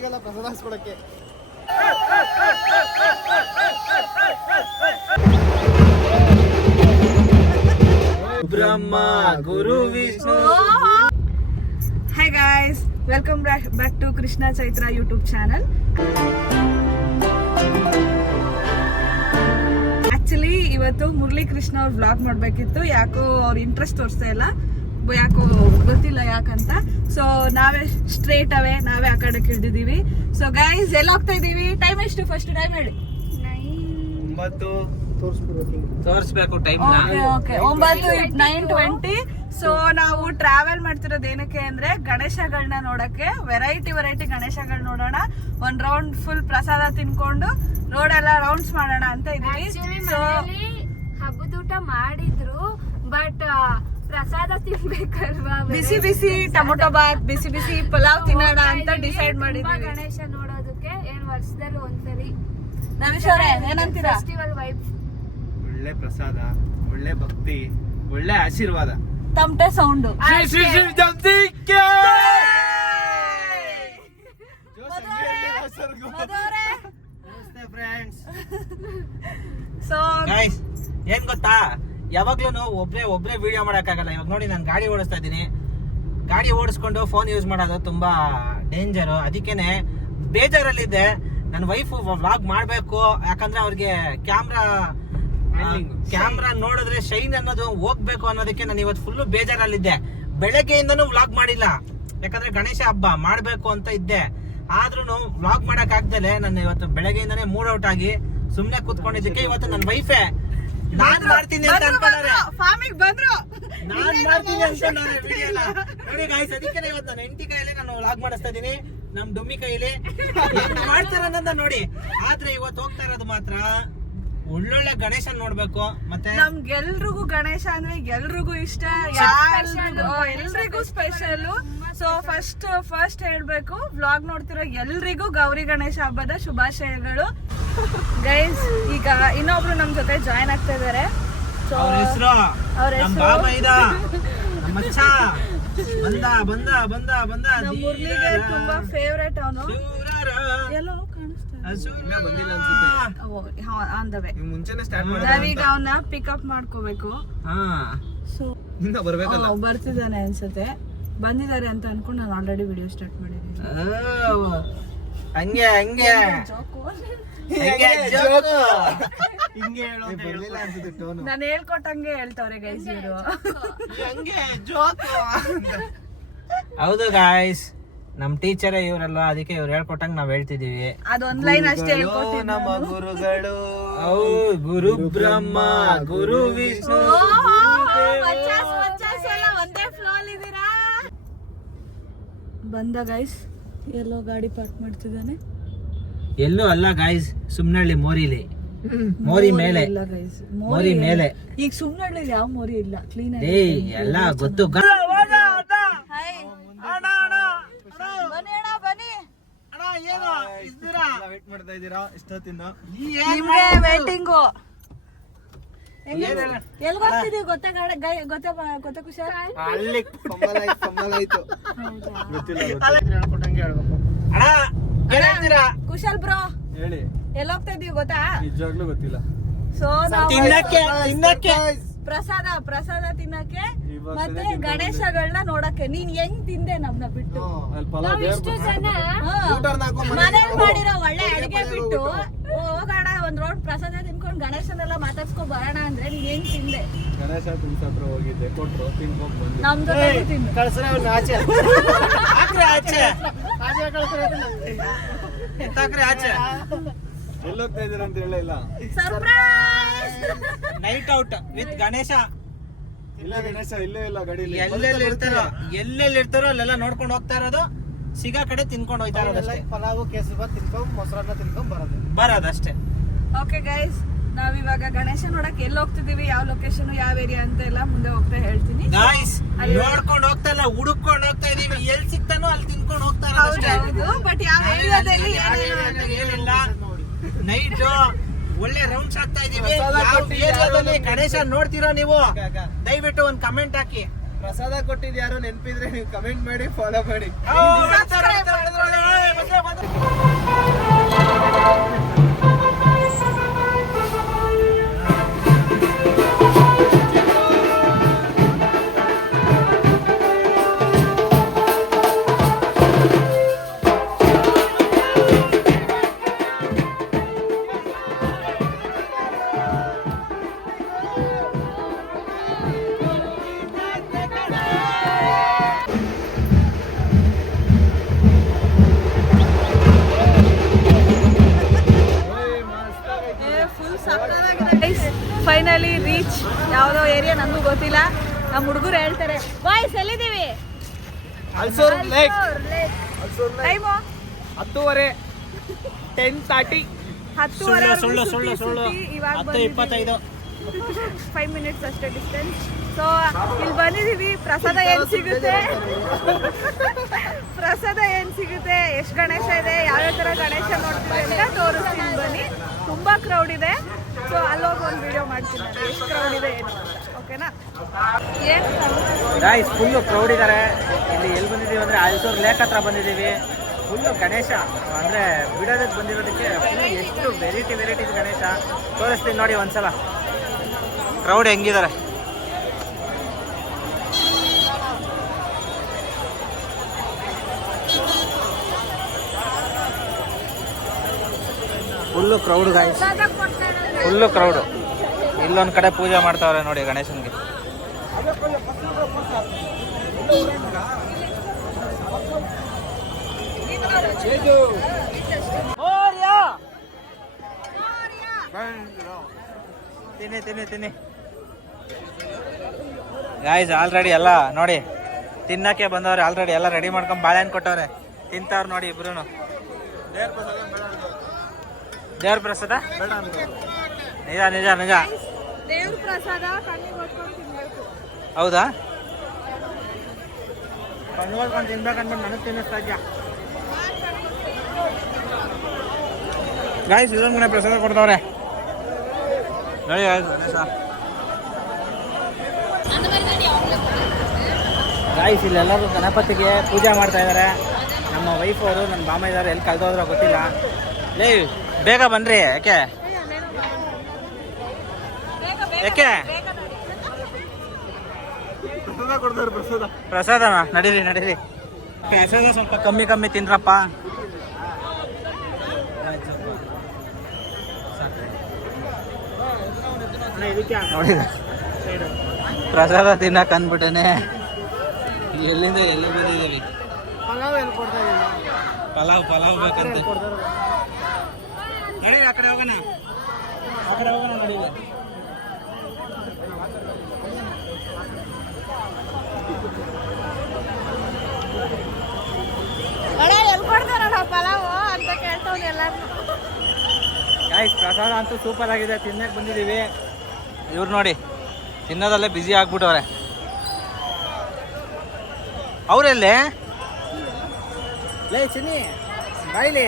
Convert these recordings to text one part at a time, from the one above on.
ಸಿಗಲ್ಲ ಪ್ರಸಾದ ಹಾಕ್ಸ್ಕೊಳಕ್ಕೆ. ಬ್ರಹ್ಮ ಗುರು Vishnu. Hi guys, welcome back to Krishna Chaitra YouTube channel. Actually ಇವತ್ತು ಮುರಳಿ ಕೃಷ್ಣ ಅವ್ರ ವ್ಲಾಗ್ ಮಾಡ್ಬೇಕಿತ್ತು, ಯಾಕೋ ಅವ್ರ ಇಂಟ್ರೆಸ್ಟ್ ತೋರಿಸ್ತಾ ಇಲ್ಲ, ಯಾಕೋ ಗೊತ್ತಿಲ್ಲ ಯಾಕಂತ. ಸೊ ನಾವೇ ಸ್ಟ್ರೇಟ್ ಅವೇ ನಾವೇ ಆ ಕಡೆ ಇಳಿದಿದ್ದೀವಿ. ಸೊ ಗೈಸ್ ಎಲ್ಲ ಹೋಗ್ತಾ ಇದೀವಿ. ಟೈಮ್ ಎಷ್ಟು? ಫಸ್ಟ್ ಟೈಮ್ ಹೇಳಿ. 9 ತೋರಿಸ್ಬೇಕು ಟೈಮ್. 9:20. ಸೊ ನಾವು ಟ್ರಾವೆಲ್ ಮಾಡ್ತಿರೋದು ಏನಕ್ಕೆ ಅಂದ್ರೆ ಗಣೇಶಗಳನ್ನ ನೋಡಕ್ಕೆ. ವೆರೈಟಿ ಗಣೇಶಗಳು ನೋಡೋಣ, ಒಂದ್ ರೌಂಡ್ ಫುಲ್ ಪ್ರಸಾದ ತಿನ್ಕೊಂಡು ರೋಡ್ ಎಲ್ಲ ರೌಂಡ್ಸ್ ಮಾಡೋಣ ಅಂತ ಇದೀವಿ. ಸೊ ಹಬ್ಬದೂಟ ಮಾಡಿದ್ರು, ಬಟ್ ಪ್ರಸಾದ ತಿನ್ಬೇಕಲ್ವಾ, ಬಿಸಿ ಟೊಮೊಟೊ ಬಾತ್, ಬಿಸಿ ಪಲಾವ್ ತಿನ್ನೋಣ ಅಂತ ಡಿಸೈಡ್ ಮಾಡಿದ್ವಿ. ಗಣೇಶ ನೋಡೋದಕ್ಕೆ ಏನ್ ವರ್ಷದಲ್ಲಿ ಒಂದ್ಸರಿ. ನಮಿಶ್ ಅವ್ರೆ ಏನಂತೀರಾ? Festival vibe. ಒಳ್ಳೆ ಪ್ರಸಾದ, ಒಳ್ಳೆ ಭಕ್ತಿ, ಒಳ್ಳೆ ಆಶೀರ್ವಾದ. ತಮಟೆ ಸೌಂಡ್. ಸೊ ಗೈಸ್ ಏನ್ ಗೊತ್ತಾ, ಯಾವಾಗ್ಲೂ ಒಬ್ರೇ ವಿಡಿಯೋ ಮಾಡಕ್ಕಾಗಲ್ಲ. ಇವಾಗ ನೋಡಿ ನಾನು ಗಾಡಿ ಓಡಿಸ್ತಾ ಇದ್ದೀನಿ. ಗಾಡಿ ಓಡಿಸ್ಕೊಂಡು ಫೋನ್ ಯೂಸ್ ಮಾಡೋದು ತುಂಬಾ ಡೇಂಜರು. ಅದಕ್ಕೇನೆ ಬೇಜಾರಲ್ಲಿದ್ದೆ. ನನ್ನ ವೈಫ್ ವ್ಲಾಗ್ ಮಾಡ್ಬೇಕು, ಯಾಕಂದ್ರೆ ಅವ್ರಿಗೆ ಕ್ಯಾಮ್ರಾ ನೋಡಿದ್ರೆ ಶೈನ್ ಅನ್ನೋದು ಹೋಗ್ಬೇಕು ಅನ್ನೋದಕ್ಕೆ ನಾನು ಇವತ್ತು ಫುಲ್ ಬೇಜಾರಲ್ಲಿದ್ದೆ. ಬೆಳಗ್ಗೆಯಿಂದನೂ ವ್ಲಾಗ್ ಮಾಡಿಲ್ಲ, ಯಾಕಂದ್ರೆ ಗಣೇಶ ಹಬ್ಬ ಮಾಡ್ಬೇಕು ಅಂತ ಇದ್ದೆ. ಆದ್ರೂ ವ್ಲಾಗ್ ಮಾಡಕ್ ಆಗ್ದಲೆ ನಾನು ಇವತ್ತು ಬೆಳಗ್ಗೆಯಿಂದಾನೇ ಮೂಡ್ ಔಟ್ ಆಗಿ ಸುಮ್ನೆ ಕೂತ್ಕೊಂಡಿದ್ದಕ್ಕೆ ಇವತ್ತು ನನ್ನ ವೈಫೇ ನಾನ್ ಮಾಡ್ತೀನಿ ಅಂತ ಅನ್ಕೊಂಡ್ರೆ ನಾನ್ ಮಾಡ್ತೀನಿ ಅನ್ಕೊಂಡ್ರೆ ವಿಡಿಯೋ ನೋಡಿ ಗಾಯ್ಸ್. ಅದಕ್ಕೆ ಇವತ್ತು ನನ್ನ ಹೆಂಡತಿ ಕೈಯಲ್ಲಿ ನಾನು ವ್ಲಾಗ್ ಮಾಡಿಸ್ತಾ ಇದೀನಿ, ನಮ್ ಡುಮ್ಮಿ ಕೈಲಿ ಮಾಡ್ತಾರ ಅನ್ನೋದ ನೋಡಿ. ಆದ್ರೆ ಇವತ್ತು ಹೋಗ್ತಾ ಇರೋದು ಮಾತ್ರ ಒಳ್ಳೊಳ್ಳೆ ಗಣೇಶನ್ ನೋಡ್ಬೇಕು. ಮತ್ತೆ ನಮ್ಗೆಲ್ರಿಗೂ ಗಣೇಶ ಅಂದ್ರೆ ಎಲ್ರಿಗೂ ಇಷ್ಟ, ಎಲ್ರಿಗೂ ಸ್ಪೆಷಲ್. ಸೊ ಫಸ್ಟ್ ಹೇಳ್ಬೇಕು, ವ್ಲಾಗ್ ನೋಡ್ತಿರೋ ಎಲ್ರಿಗೂ ಗೌರಿ ಗಣೇಶ ಹಬ್ಬದ ಶುಭಾಶಯಗಳು ಗೈಸ್. ಈಗ ಇನ್ನೊಬ್ರು ನಮ್ ಜೊತೆ ಜಾಯ್ನ್ ಆಗ್ತಾ ಇದಾರೆ. ಸೊ ಅವ್ರ ಹೆಸರು ನಮ್ ಬಾಬಾ ಇದ ನಮ್ಮ ಮಚ್ಚ ಬಂದ ನಮ್ ಮುರ್ಲಿಗೆ ತುಂಬಾ ಫೇವ್ರೇಟ್ ಅವನು. ಎಲ್ಲೋ ಬಂದಿಲ್ಲ ಅನ್ಸುತ್ತೆ. ಮುಂಚೆನೆ ನಾವೀಗ ಅವನ್ನ ಪಿಕಪ್ ಮಾಡ್ಕೋಬೇಕು. ಸೊ ಬರ್ತಿದ್ದಾನೆ ಅನ್ಸುತ್ತೆ, ಬಂದಿದ್ದಾರೆ ಅಂತ ಅನ್ಕೊಂಡು ನಾನು ಆಲ್ರೆಡಿ ವಿಡಿಯೋ ಸ್ಟಾರ್ಟ್ ಮಾಡಿದ್ದೀನಿ. ಹಂಗೆ ನಾನು ಹೇಳ್ಕೊಟ್ಟಂಗೆ ಹೇಳ್ತವ್ರೆ ಗೈಸ್ ಇವರು. ಹೌದು ಗಾಯ್ಸ್, ನಮ್ ಟೀಚರ್ ಇವರೆಲ್ಲ, ಅದಕ್ಕೆ ಇವ್ರು ಹೇಳ್ಕೊಟ್ಟಂಗ್ ನಾವ್ ಹೇಳ್ತಿದೀವಿ. ಅದೊಂದ್ ಲೈನ್ ಅಷ್ಟೇ ಹೇಳ್ಕೊಟ್ಟಿದ್ದು. ನಮ್ಮ ಗುರುಗಳು ಗುರು ಬ್ರಹ್ಮ ಗುರು ವಿಷ್ಣು. ಒಂದೇ ಫ್ಲೋ ಅಲ್ಲಿ ಇದೀರಾ. ಬಂದ ಗೈಸ್, ಎಲ್ಲೋ ಗಾಡಿ ಪಾರ್ಕ್ ಮಾಡ್ತಿದ್ದಾನೆ. ಎಲ್ಲೂ ಅಲ್ಲ ಗಾಯ್ಸ್, ಸುಮ್ನಳ್ಳಿ ಮೋರಿಲಿ, ಮೋರಿ ಮೇಲೆ, ಮೋರಿ ಮೇಲೆ. ಈಗ ಸುಮ್ನಳ್ಳಿ ಯಾವ ಮೋರಿ ಇಲ್ಲ, ಕ್ಲೀನ್ ಆಗಿ ಎಲ್ಲ ಗೊತ್ತು. ನಿಮ್ಗೆ ವೇಟಿಂಗು. ಎಲ್ಗ ಹೋಗ್ತಿದೀವಿ ಗೊತ್ತಾ ಕುಶಾಲ್? ಕುಶಾಲ್ ಬ್ರೋ ಹೇಳಿ, ಎಲ್ಲಿ ಹೋಗ್ತಾ ಇದೀವಿ ಗೊತ್ತಾ? ನಿಜವಾಗ್ಲೂ ಗೊತ್ತಿಲ್ಲ. ಸೊ ತಿನ್ನಕ್ಕೆ ಪ್ರಸಾದ ತಿನ್ನಕ್ಕೆ ಮತ್ತೆ ಗಣೇಶಗಳನ್ನ ನೋಡಕ್ಕೆ. ನೀನ್ ಹೆಂಗ್ ತಿಂದೆ ನಮ್ನ ಬಿಟ್ಟು? ಇಷ್ಟು ಜನ ಮನೇಲಿ ಮಾಡಿರೋ ಒಳ್ಳೆ ಅಡಿಗೆ ಬಿಟ್ಟು ಹೋಗೋಣ ಒಂದ್ ರೌಂಡ್ ಪ್ರಸಾದ ತಿನ್ಕೊಂಡು ಗಣೇಶನೆಲ್ಲ ಮಾತಾಡ್ಸ್ಕೊ ಬರೋಣ ಅಂದ್ರೆ ನೀನ್ ಹೆಂಗ್ ತಿಂದೆ? ಗಣೇಶ ಕುಂಸ ಹತ್ರ ಹೋಗಿದ್ದೆ, ಕೊಟ್ರು, ತಿನ್ಕೊಂಡ್ ಬಂದೆ. ನಮ್ ಜೊತೆ ತಿಂದು ಆಚೆ ಎಲ್ಲೋಗ್ತಾ ಇದೀರ ಅಂತ ಹೇಳಿಲ್ಲ. Surprise night out with Ganesha. ಇಲ್ಲ ಗಣೇಶ ಇಲ್ಲೇ ಇಲ್ಲ ಗಾಡಿಲಿ. ಎಲ್ಲೆಲ್ಲಿ ಇರ್ತಾರೋ ಅಲ್ಲೆಲ್ಲ ನೋಡ್ಕೊಂಡು ಹೋಗ್ತಾ ಇರೋದು, ಸಿಗಾ ಕಡೆ ತಿನ್ಕೊಂಡು ಹೋಗ್ತಾ ಇರೋದಷ್ಟೇ. ಪಲಾವು ಕೇಸರಿ ಬಾತ್ ತಿನ್ಕೊಂಡ್ ಮೊಸರನ್ನ ತಿನ್ಕೊಂಡ್ ಬರೋದಷ್ಟೇ. ಓಕೆ ಗೈಸ್, ನಾವಿವಾಗ ಗಣೇಶ ನೋಡಕ್ ಎಲ್ಲಿ ಹೋಗ್ತಿದೀವಿ, ಯಾವ ಲೊಕೇಶನ್, ಯಾವ ಏರಿಯಾ ಅಂತ ಎಲ್ಲ ಮುಂದೆ ಹೋಗ್ತಾ ಹೇಳ್ತೀನಿ. ಗಾಯ್ಸ್ ನೋಡ್ಕೊಂಡು ಹೋಗ್ತಾ ಇಲ್ಲ, ಹುಡುಕೊಂಡು ಹೋಗ್ತಾ ಇದೀವಿ. ಎಲ್ಲಿ ಸಿಗ್ತಾನೋ ಅಲ್ಲಿ ತಿನ್ಕೊಂಡು ಹೋಗ್ತಾ ಇರೋದಷ್ಟೇ. ಬಟ್ ಯಾವ ಏರಿಯಾದಲ್ಲಿ ಏನಿಲ್ಲ. ನೈಟ್ ಒಳ್ಳೆ ರೌಂಡ್ಸ್ ಆಗ್ತಾ ಇದೀವಿ. ಏರಿಯಾದಲ್ಲಿ ಗಣೇಶ ನೋಡ್ತೀರೋ ನೀವು, ದಯವಿಟ್ಟು ಒಂದು ಕಮೆಂಟ್ ಹಾಕಿ. ಪ್ರಸಾದ ಕೊಟ್ಟಿದ್ ಯಾರು ನೆನ್ಪಿದ್ರೆ ನೀವು ಕಮೆಂಟ್ ಮಾಡಿ, ಫಾಲೋ ಮಾಡಿ. ಫೈನಲಿ ರೀಚ್ ಯಾವುದೋ ಏರಿಯಾ ನನಗೂ ಗೊತ್ತಿಲ್ಲ. ನಮ್ಮ ಹುಡುಗರು ಹೇಳ್ತಾರೆ ಬಾಯ್ಸ್ ಎಲ್ಲಿದ್ದೀವಿ? ಟೈಮು 10:30 10:30. ಸುಳ್ಳು ಇವಾಗ 10:25. 5 ಮಿನಿಟ್ಸ್ ಅಷ್ಟೇ ಡಿಸ್ಟೆನ್ಸ್. ಸೊ ಇಲ್ಲಿ ಬಂದಿದ್ದೀವಿ. ಪ್ರಸಾದ ಏನು ಸಿಗುತ್ತೆ ಎಷ್ಟು ಗಣೇಶ ಇದೆ, ಯಾವ್ಯಾವ ಥರ ಗಣೇಶ ನೋಡ್ತೀವಿ ಅಂತ ತೋರಿಸ್ತೀನಿ ಬನ್ನಿ. ತುಂಬ ಕ್ರೌಡ್ ಇದೆ. ಸೊ ಅಲ್ಲೋಗಿ ಒಂದು ವಿಡಿಯೋ ಮಾಡ್ತೀನಿ ನಾನು ಎಷ್ಟು ಕ್ರೌಡ್ ಇದೆ ಏನು ಅಂತ. ಓಕೆನಾ? ಗಾಯ್ಸ್ ಫುಲ್ಲು ಕ್ರೌಡ್ ಇದ್ದಾರೆ. ಇಲ್ಲಿ ಎಲ್ಲಿ ಬಂದಿದ್ದೀವಿ ಅಂದರೆ ಆಲ್ಸೋರ್ ಲೇಕ್ ಹತ್ರ ಬಂದಿದ್ದೀವಿ. ಫುಲ್ಲು ಗಣೇಶ ಅಂದರೆ ಬಿಡೋದಕ್ಕೆ ಬಂದಿರೋದಕ್ಕೆ ಫುಲ್ ಎಷ್ಟು ವೆರೈಟೀಸ್ ಗಣೇಶ ತೋರಿಸ್ತೀನಿ ನೋಡಿ ಒಂದ್ಸಲ. ಕ್ರೌಡ್ ಹೆಂಗಿದ್ದಾರೆ full crowd guys, full crowd. ಇಲ್ಲೊಂದು ಕಡೆ ಪೂಜೆ ಮಾಡ್ತಾವ್ರೆ ನೋಡಿ ಗಣೇಶನ್ಗೆ. ತಿನ್ನಿ ಗಾಯ್ಸ್. ಆಲ್ರೆಡಿ ಎಲ್ಲ ನೋಡಿ ತಿನ್ನಕ್ಕೆ ಬಂದವ್ರೆ. ಆಲ್ರೆಡಿ ಎಲ್ಲ ರೆಡಿ ಮಾಡ್ಕೊಂಡು ಬಾಳೆಹಣ್ಣು ಕೊಟ್ಟವ್ರೆ. ತಿಂತವ್ರು ನೋಡಿ ಇಬ್ರು. ದೇವ್ರ ಪ್ರಸಾದ ನಿಜ ದೇವ್ರ ಪ್ರಸಾದ ಕಣ್ಣಿಗೆ ಹೊತ್ಕೊಂಡು ತಿನ್ಬೇಕು. ಹೌದಾ? ಕಣ್ಣು ಹೊತ್ಕೊಂಡು ತಿನ್ಬೇಕಂದ್ಬಿಟ್ಟು ನನಗೆ ತಿನ್ನಿಸ್ತಾ ಇದ್ಯಾ ಗಾಯ್ಸ್? ಇದೊಂದು ಮನೆ ಪ್ರಸಾದ ಕೊಡ್ತಾವ್ರೆ ನೋಡಿ ಗಾಯ್ಸ್. ಇಲ್ಲೆಲ್ಲರೂ ಗಣಪತಿಗೆ ಪೂಜೆ ಮಾಡ್ತಾ ಇದ್ದಾರೆ. ನಮ್ಮ ವೈಫ್ ಅವರು, ನನ್ನ ಮಾಮ ಇದ್ದಾರೆ. ಎಲ್ಲಿ ಕಳೆದೋದ್ರೋ ಗೊತ್ತಿಲ್ಲ. ಲೇ ಬೇಗ ಬನ್ರಿ. ಯಾಕೆ ಪ್ರಸಾದನ? ನಡೀರಿ. ಪ್ರಸಾದ ಸ್ವಲ್ಪ ಕಮ್ಮಿ ತಿನ್ರಪ್ಪ. ನೋಡಿ ಪ್ರಸಾದ ತಿನ್ನಕ್ ಅಂದ್ಬಿಟ್ಟೇನೆ ಎಲ್ಲಿಂದ ಎಲ್ಲ ಬಂದಿದ್ದೀವಿ. ಪಲಾವ್ ಬೇಕಂತ ನಡೀರಿ. ಆ ಕಡೆ ಹೋಗೋಣ ನಡೀರಿ. ಪಲಾವ್ ಅಂತ ಕೇಳ್ತವ್ರು ಎಲ್ಲಾರು. ಗಾಯ್ಸ್ ಪ್ರಸಾದ ಅಂತೂ ಸೂಪರ್ ಆಗಿದೆ. ತಿನ್ನಕ್ಕೆ ಬಂದಿದ್ದೀವಿ. ಇವ್ರು ನೋಡಿ ತಿನ್ನೋದಲ್ಲೇ ಬ್ಯುಸಿ ಆಗ್ಬಿಟ್ಟವ್ರೆ. ಅವರೆಲ್ಲೇ ಲೇ ಚಿನ್ನಿ ಬಾಯ್ಲಿ.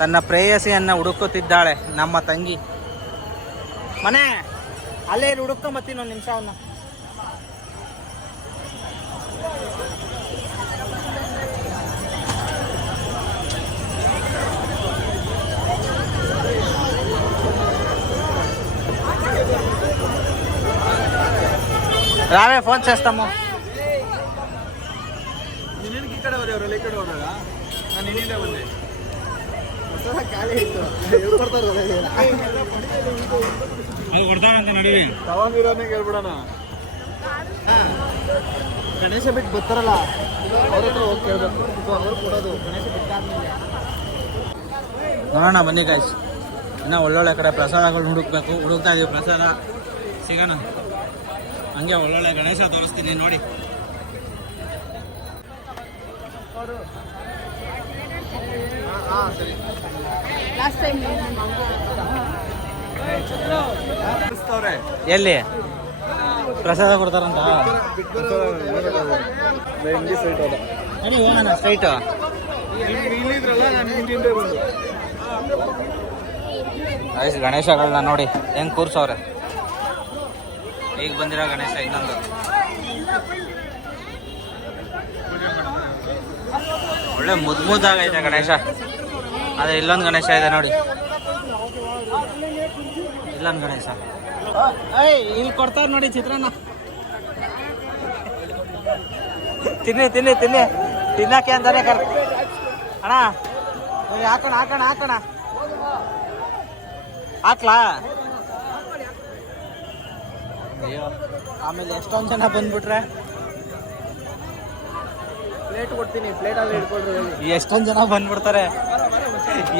ತನ್ನ ಪ್ರೇಯಸಿಯನ್ನ ಹುಡುಕುತ್ತಿದ್ದಾಳೆ ನಮ್ಮ ತಂಗಿ. ಮನೆ ಅಲ್ಲೇ ಹುಡುಕೊಂಬತ್ತೀನಿ ಒಂದು ನಿಮಿಷ. ಅವನ್ನ రావే ఫోన్ చేస్తాము. ನೀನು ಈ ಕಡೆ ಹೋದವ್ರಲ್ಲ, ಈ ಕಡೆ ಹೋದಾಗ ನಾನು ಇನ್ನಿಂದ ಬಂದೆ. ಖಾಲಿ ಇತ್ತು ಕೊಡ್ತಾರಂತ ನಡೀರಿ. ತಗೊಂಡಿರೋನೇ ಕೇಳ್ಬಿಡೋಣ. ಗಣೇಶ ಬಿಟ್ಟು ಬರ್ತಾರಲ್ಲ ಅವ್ರ ಹತ್ರ ಹೋಗಿ ಕೇಳ್ಬೇಕು. ಅವ್ರು ಕೊಡೋದು ಗಣೇಶ ಬಿಟ್ಟಾದ್ಮೇಲೆ ನೋಡೋಣ ಬನ್ನಿ ಗಾಯ್ಸ್. ಇನ್ನೂ ಒಳ್ಳೊಳ್ಳೆ ಕಡೆ ಪ್ರಸಾದಗಳು ಹುಡುಕ್ತಾ ಇದೀವಿ. ಪ್ರಸಾದ ಸಿಗೋಣ. ಹಂಗೆ ಒಳ್ಳೊಳ್ಳೆ ಗಣೇಶ ತೋರಿಸ್ತೀನಿ ನೋಡಿ. ಎಲ್ಲಿ ಪ್ರಸಾದ ಕೊಡ್ತಾರಂತ? ನಡಿ ಹೋಗೋಣ ಸ್ಟ್ರೈಟ್. ಆಯ್ತು ಗಣೇಶಗಳನ್ನ ನೋಡಿ ಹೆಂಗ್ ಕೂರ್ಸವ್ರೆ. ಈಗ ಬಂದಿರೋ ಗಣೇಶ ಇನ್ನೊಂದು ಒಳ್ಳೆ ಮುದ್ದಾಗೈತೆ ಗಣೇಶ. ಅದೇ ಇಲ್ಲೊಂದು ಗಣೇಶ ಇದೆ ನೋಡಿ, ಇಲ್ಲೊಂದು ಗಣೇಶ. ಇಲ್ಲಿ ಕೊಡ್ತಾರೆ ನೋಡಿ ಚಿತ್ರಾನ್ನ. ತಿನ್ನಿ ತಿನ್ನಿ ತಿನ್ನಿ, ತಿನ್ನಕ್ಕೆ ಅಂತಾನೆ ಅಣ್ಣ. ಹಾಕೋಣ ಹಾಕೋಣ ಹಾಕೋಣ, ಹಾಕ್ಲಾ? ಅಯ್ಯೋ, ಆಮೇಲೆ ಎಷ್ಟೊಂದು ಜನ ಬಂದ್ಬಿಟ್ರೆ ಪ್ಲೇಟ್ ಕೊಡ್ತೀನಿ, ಪ್ಲೇಟಲ್ಲಿ ಇಟ್ಕೊಳ್ರಿ. ಎಷ್ಟೊಂದು ಜನ ಬಂದ್ಬಿಡ್ತಾರೆ,